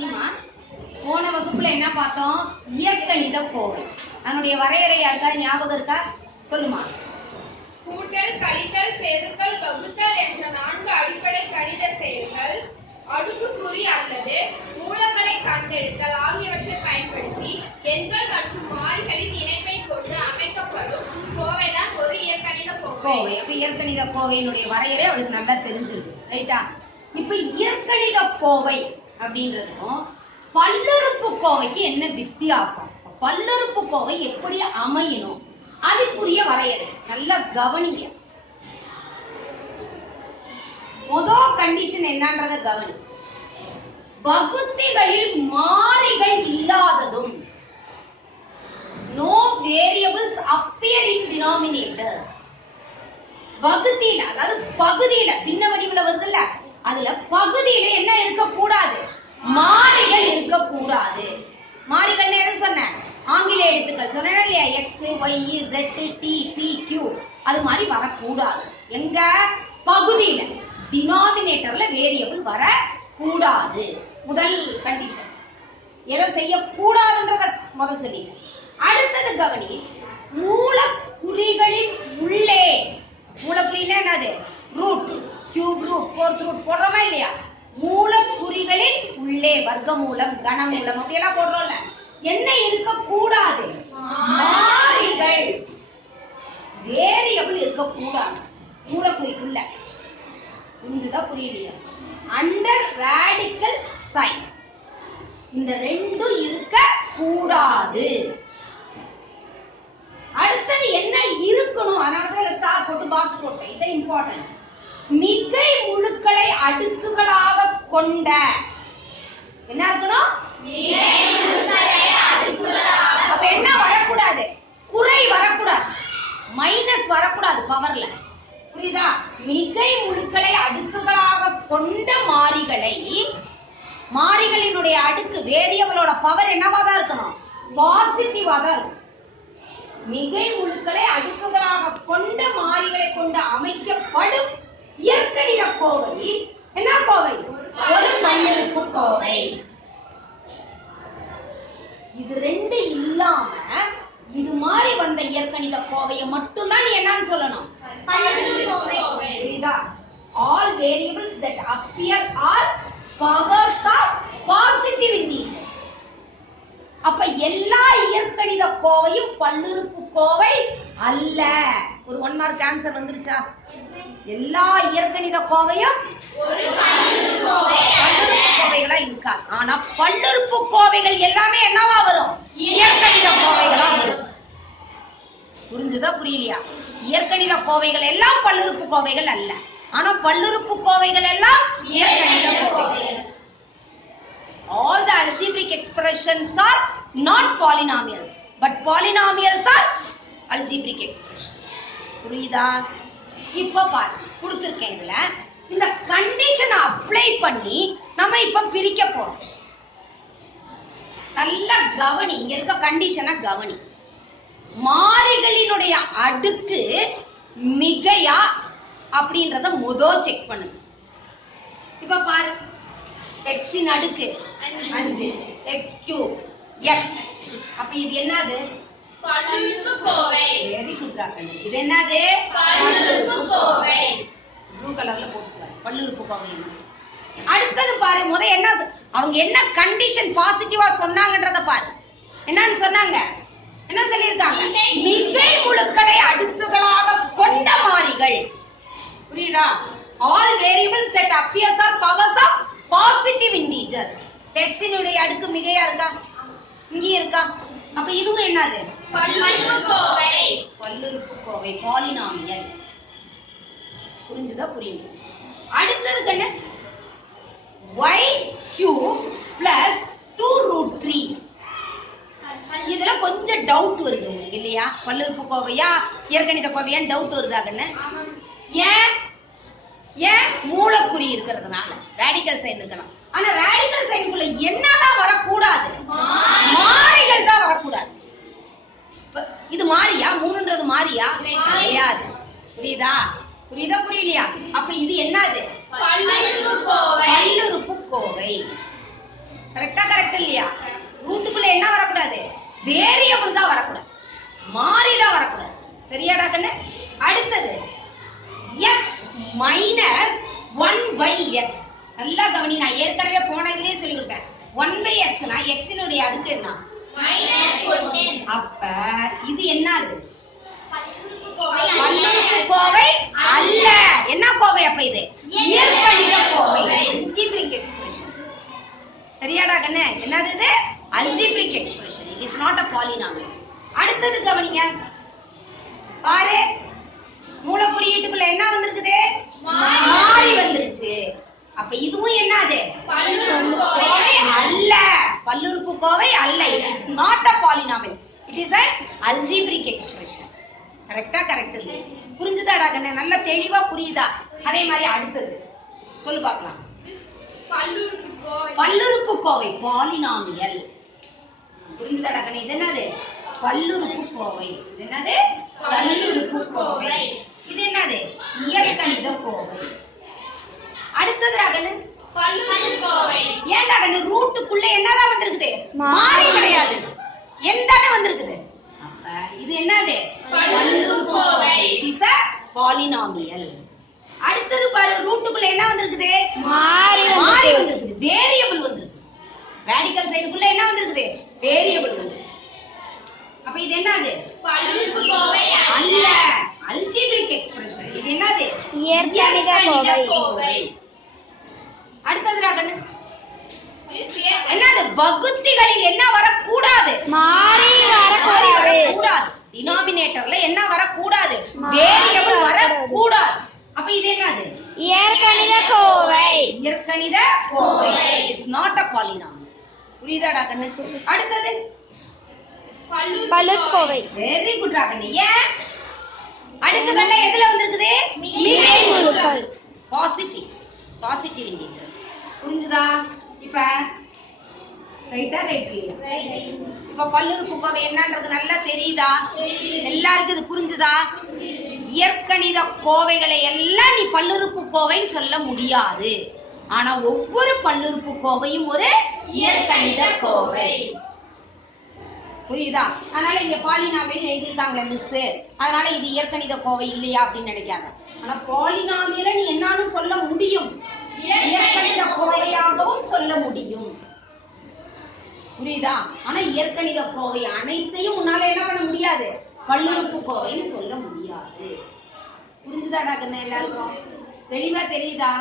சரிம்மா போன வகுப்புல என்ன பார்த்தோம்? இயற்கணித கோவை அதனுடைய வரையறை யாருக்கா ஞாபகம் இருக்கா? சொல்லுமா. கூட்டல் கழித்தல் பெருக்கல் வகுத்தல் என்ற நான்கு அடிப்படை கணித செயல்கள் அடுக்குக்குறி அல்லது மூலங்களை கண்டெடுத்தல் ஆகியவற்றை பயன்படுத்தி எண்கள் மற்றும் மாறிகளின் இணைப்பை கொண்டு அமைக்கப்படும் கோவைதான் ஒரு இயற்கணித கோவை. கோவை. அப்ப இயற்கணித கோவையினுடைய வரையறை அவளுக்கு நல்லா தெரிஞ்சிருக்கு. ரைட்டா? இப்ப இயற்கணித கோவை அப்படின்றதுக்கும் பல்லுறுப்பு கோவைக்கு என்ன வித்தியாசம்? பல்லுறுப்பு கோவை எப்படி அமையணும்? அதுக்குரிய வரையறை. நல்லா கவனிங்க. முதல் கண்டிஷன் என்னன்றத கவனி. வகுத்திகளில் மாறிகள் இல்லாததும் no variables appear in denominators வகுதியில அதாவது பகுதியில பின்ன வடிவுல வருதுல்ல? அதுல பகுதியில என்ன இருக்கக்கூடாது? மாறிகள் இருக்கக்கூடாது. மாறிகள் எது சொன்னேன் ஆங்கில எழுத்துக்கள் சொன்னேன் இல்லையா? X Y Z T P Q அது மாதிரி வரக்கூடாது. எங்க? பகுதியில. டினாமினேட்டர்ல வேரியபிள் வரக்கூடாது. முதல் கண்டிஷன் எதை செய்யக்கூடாதுன்றத முத சொல்லி அடுத்தது கவனி. மூலக்குறிகளின் உள்ளே. மூலக்குறின்னா என்னது? Root cube root fourth root போடுறோமா இல்லையா? மூலக்குறிகளின் உள்ளே வர்க்க மூலம் கனமூலம் அப்படியெல்லாம் போடுறோம்ல. என்ன இருக்கக்கூடாது? மாறிகள். வேரியபிள் இருக்கக்கூடாது? மூலக்குறிக்குள்ள. புரிஞ்சுதா புரியலையா? அண்டர் ரேடிக்கல் சைன் இந்த ரெண்டும் இருக்க கூடாது அடுத்தது என்ன இருக்கணும்? அதனாலதான் ஸ்டார் போட்டு பாக்ஸ் போட்டேன். இது இம்பார்ட்டன்ட் மிகை முழுக்களை அடுக்குகளாக கொண்ட என்ன இருக்கணும்? அப்ப என்ன வரக்கூடாது? குறை வரக்கூடாது. மைனஸ் வரக்கூடாது பவர்ல புரியுதா? மிகை முழுக்களை அடுக்குகளாக கொண்ட மாறிகளை மாறிகளினுடைய அடுக்கு வேரியபிளோட பவர் என்னவா தான் இருக்கணும்? பாசிட்டிவா தான் இருக்கும். மிகை முழுக்களை அடுக்குகளாக கொண்ட மாறிகளை கொண்டு அமைக்கப்படும் இயற்கணித கோவை. என்ன கோவை? ஒரு பல்லுறுப்பு கோவை. இது ரெண்டு இல்லாம இது மாதிரி வந்த இயற்கணித கோவையை மட்டும்தான் நீ என்னன்னு சொல்லணும். புரியுதா? All variables that appear are powers of positive integers அப்ப எல்லா இயற்கணித கோவையும் பல்லுறுப்பு கோவை அல்ல. ஒரு ஒன் மார்க் ஆன்சர் வந்துருச்சா? எல்லா இயற்கணித கோவையும் கோவைகளா இருக்காது ஆனா பல்லுறுப்பு கோவைகள் எல்லாமே என்னவா வரும்? இயற்கணித கோவைகளா வரும். புரிஞ்சுதா புரியலையா? இயற்கணித கோவைகள் எல்லாம் பல்லுறுப்பு கோவைகள் அல்ல. ஆனா பல்லுறுப்பு கோவைகள் எல்லாம் இயற்கணித கோவைகள். All the algebraic expressions are not polynomials but polynomials are algebraic expressions. புரியுதா? இப்ப பாரு கொடுத்துருக்கேன் இதுல. இந்த கண்டிஷனை அப்ளை பண்ணி நம்ம இப்ப பிரிக்க போறோம். நல்ல கவனி இங்க இருக்க கண்டிஷனை கவனி. மாறிகளினுடைய அடுக்கு மிகையா அப்படின்றத முதோ செக் பண்ணுங்க. இப்ப பாரு எக்ஸின் அடுக்கு. அஞ்சு. எக்ஸ் கியூப் எக்ஸ் அப்ப இது என்னது? பல்லுறுப்பு கோவை வெரி குட் ராக்கன் இது என்னது? பல்லுறுப்பு கோவை ப்ளூ கலர்ல போட்டுருக்காரு பல்லுறுப்பு கோவை அடுத்தது பாரு முத என்ன அவங்க என்ன கண்டிஷன் பாசிட்டிவா சொன்னாங்கன்றத பாரு. என்னன்னு சொன்னாங்க? என்ன சொல்லியிருக்காங்க? மிகை முழுக்களை அடுக்குகளாக கொண்ட மாறிகள். புரியுதா? All variables that appears are powers of positive integers. டெக்ஸினுடைய அடுக்கு மிகையா இருக்கா? இங்கேயும் இருக்கா? அப்ப இதுவும் என்னது? பல்லுறுப்புக்கோவை. பல்லுறுப்புக்கோவை பாலினாமியல். புரிஞ்சுதா புரியும் அடுத்தது கண்ணு y cube plus 2 root 3 இதுல கொஞ்சம் டவுட் வருது உங்களுக்கு இல்லையா? பல்லுறுப்பு கோவையா இயற்கணித கோவையான்னு டவுட் வருதா கண்ணு ஏன்? ஏன்? மூலக்குறி இருக்கிறதுனால. ரேடிக்கல் சைன் இருக்கலாம். ஆனா ரேடிக்கல் சைனுக்குள்ள என்னதான் வரக்கூடாது மாறிகள் தான் வரக்கூடாது இப்ப இது மாறியா மாறியா? கிடையாது புரியுதா? புரியுதா? புரியலையா? அப்ப இது என்னது? பல்லுறுப்பு கோவை கரெக்டா கரெக்ட் இல்லையா? ரூட்டுக்குள்ள என்ன வரக்கூடாது? வேரியபிள் தான் வரக்கூடாது. மாறி தான் வரக்கூடாது. சரியாடா கண்ணு? அடுத்தது X minus one by X நல்லா கவனி நான் ஏற்கனவே போன இதுலயே சொல்லி கொடுத்தேன் ஒன் பை எக்ஸ்னா எக்ஸினுடைய அடுக்கு என்ன? அப்ப இது என்னது? பல்லுறுப்புக்கோவை அல்ல. என்ன கோவை அப்ப இது? இயற்கணித கோவை. Algebraic expression. சரியாடா கண்ணு? என்னது இது? Algebraic expression. It is not a polynomial அடுத்தது கவனிங்க. பாரு. மூல குறியீட்டுக்குள்ள என்ன வந்திருக்குது? மாறி வந்துருச்சு. அப்ப இதுவும் என்னது கோவை அல்ல. பல்லுறுப்புக்கோவை அல்ல. It is not a polynomial it is an algebraic expression கரெக்டா கரெக்ட் இல்ல. புரிஞ்சுதாடா கண்ணே நல்ல தெளிவா புரியுதா? அதே மாதிரி அடுத்தது. சொல்லு பார்க்கலாம். பல்லுறுப்புக்கோவை பாலினாமியல். புரிஞ்சுதாடா கண்ணே இது என்னது? பல்லுறுப்புக்கோவை இது என்னது? பல்லுறுப்புக்கோவை இது என்னது? இயற்கணித கோவை. அடுத்ததுடா கண்ணு. ஏன்டா கண்ணு ரூட்டுக்குள்ள என்னதான் வந்திருக்குது? மாறி கிடையாது. எந்தானே வந்திருக்குது? இது என்னது. இஸ் பாலினாமியல் அடுத்தது பாரு ரூட்டுக்குள்ள என்ன வந்திருக்குது? மாறி மாறி வந்திருக்கு. வந்திருக்குது. வேரியபிள் வந்திருக்கு. ரேடிக்கல் சைடுக்குள்ள என்ன வந்திருக்குது? வேரியபிள் வந்திருக்கு. அப்ப இது என்னது? அல்ல. அல்ஜிப்ரிக் எக்ஸ்பிரஷன் இது என்னது? இயற்கணித கோவை. அடுத்ததுடா கண்ணு வகுத்திகளில் என்ன வரக்கூடாது? மாறி வரக்கூடாது. டினாமினேட்டர்ல என்ன வரக்கூடாது? வேரியபிள் வரக்கூடாது. அப்ப இது என்னது? இயற்கணித கோவை. இயற்கணித கோவை. இஸ் நாட் அ பாலினாமியல் புரியுதாடா கண்ணு அடுத்தது? பல்லுறுப்புக்கோவை வெரி குட் ராகணி ஏன் அடுத்ததல்ல எதுல வந்திருக்குது. பாசிட்டிவ் பாசிட்டிவ் இண்டீஜர் புரிஞ்சுதா? இப்ப ரைட்டா ரைட் இப்ப பல்லுறுப்புக்கோவை என்னன்றது நல்லா தெரியுதா? எல்லாருக்கும் இது புரிஞ்சுதா? இயற்கணித கோவைகளை எல்லாம் நீ பல்லுறுப்புக்கோவைன்னு சொல்ல முடியாது. ஆனா ஒவ்வொரு பல்லுறுப்புக்கோவையும் ஒரு இயற்கணித கோவை. புரியுதா? அதனால இங்க பாலினாமியல் எழுதியிருக்காங்களே மிஸ் அதனால இது இயற்கணித கோவை இல்லையா அப்படின்னு நினைக்காத. ஆனா பாலினாமியல நீ என்னன்னு சொல்ல முடியும். இயற்கணித கோவையாகவும் சொல்ல முடியும் புரியுதா? ஆனா இயற்கணித கோவை அனைத்தையும் உன்னால என்ன பண்ண முடியாது? பல்லுறுப்பு கோவைன்னு சொல்ல முடியாது. புரிஞ்சுதாடா கண்ணு எல்லாருக்கும்? தெளிவா தெரியுதா?